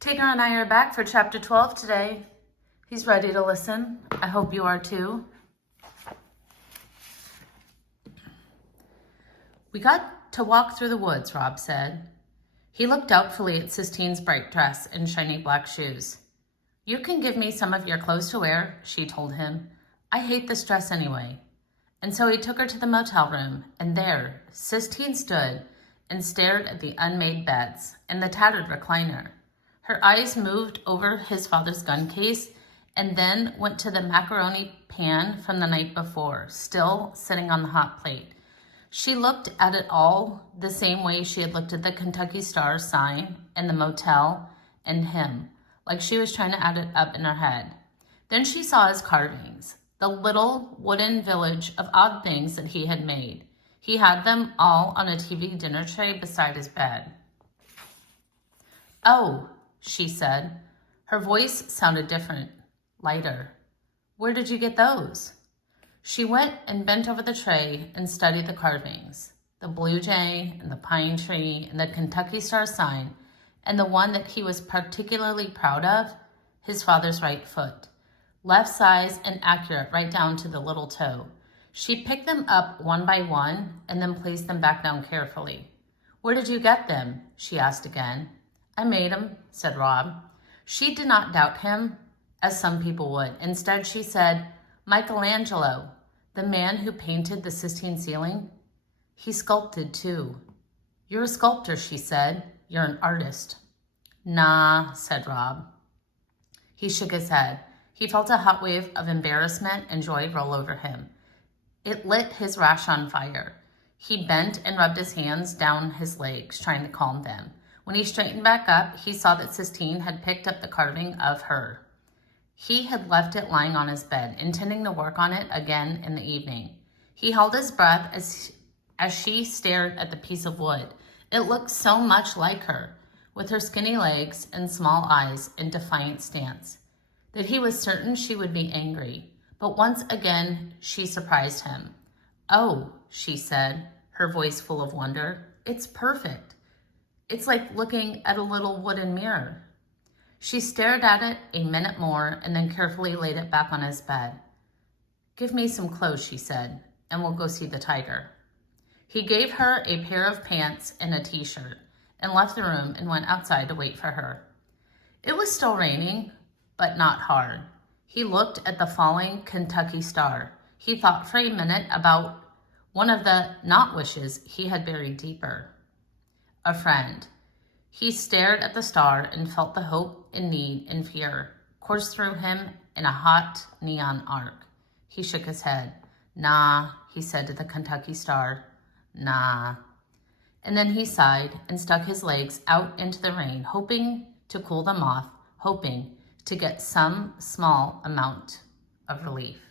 Tigger and I are back for chapter 12 today. He's ready to listen. I hope you are too. We got to walk through the woods, Rob said. He looked doubtfully at Sistine's bright dress and shiny black shoes. You can give me some of your clothes to wear, she told him. I hate this dress anyway. And so he took her to the motel room, and there, Sistine stood and stared at the unmade beds and the tattered recliner. Her eyes moved over his father's gun case and then went to the macaroni pan from the night before, still sitting on the hot plate. She looked at it all the same way she had looked at the Kentucky Star sign and the motel and him, like she was trying to add it up in her head. Then she saw his carvings, the little wooden village of odd things that he had made. He had them all on a TV dinner tray beside his bed. Oh, she said. Her voice sounded different, lighter. Where did you get those? She went and bent over the tray and studied the carvings, the blue jay and the pine tree and the Kentucky Star sign, and the one that he was particularly proud of, his father's right foot, left size and accurate right down to the little toe. She picked them up one by one and then placed them back down carefully. Where did you get them? She asked again. I made them, said Rob. She did not doubt him, as some people would. Instead, she said, Michelangelo, the man who painted the Sistine ceiling. He sculpted too. You're a sculptor, she said. You're an artist. Nah, said Rob. He shook his head. He felt a hot wave of embarrassment and joy roll over him. It lit his rash on fire. He bent and rubbed his hands down his legs, trying to calm them. When he straightened back up, he saw that Sistine had picked up the carving of her. He had left it lying on his bed, intending to work on it again in the evening. He held his breath as she stared at the piece of wood. It looked so much like her, with her skinny legs and small eyes in defiant stance, that he was certain she would be angry. But once again, she surprised him. Oh, she said, her voice full of wonder. It's perfect. It's like looking at a little wooden mirror. She stared at it a minute more and then carefully laid it back on his bed. Give me some clothes, she said, and we'll go see the tiger. He gave her a pair of pants and a t-shirt and left the room and went outside to wait for her. It was still raining, but not hard. He looked at the falling Kentucky Star. He thought for a minute about one of the not wishes he had buried deeper. A friend. He stared at the star and felt the hope and need and fear course through him in a hot neon arc. He shook his head. Nah, he said to the Kentucky Star. Nah. And then he sighed and stuck his legs out into the rain, hoping to cool them off, hoping to get some small amount of relief.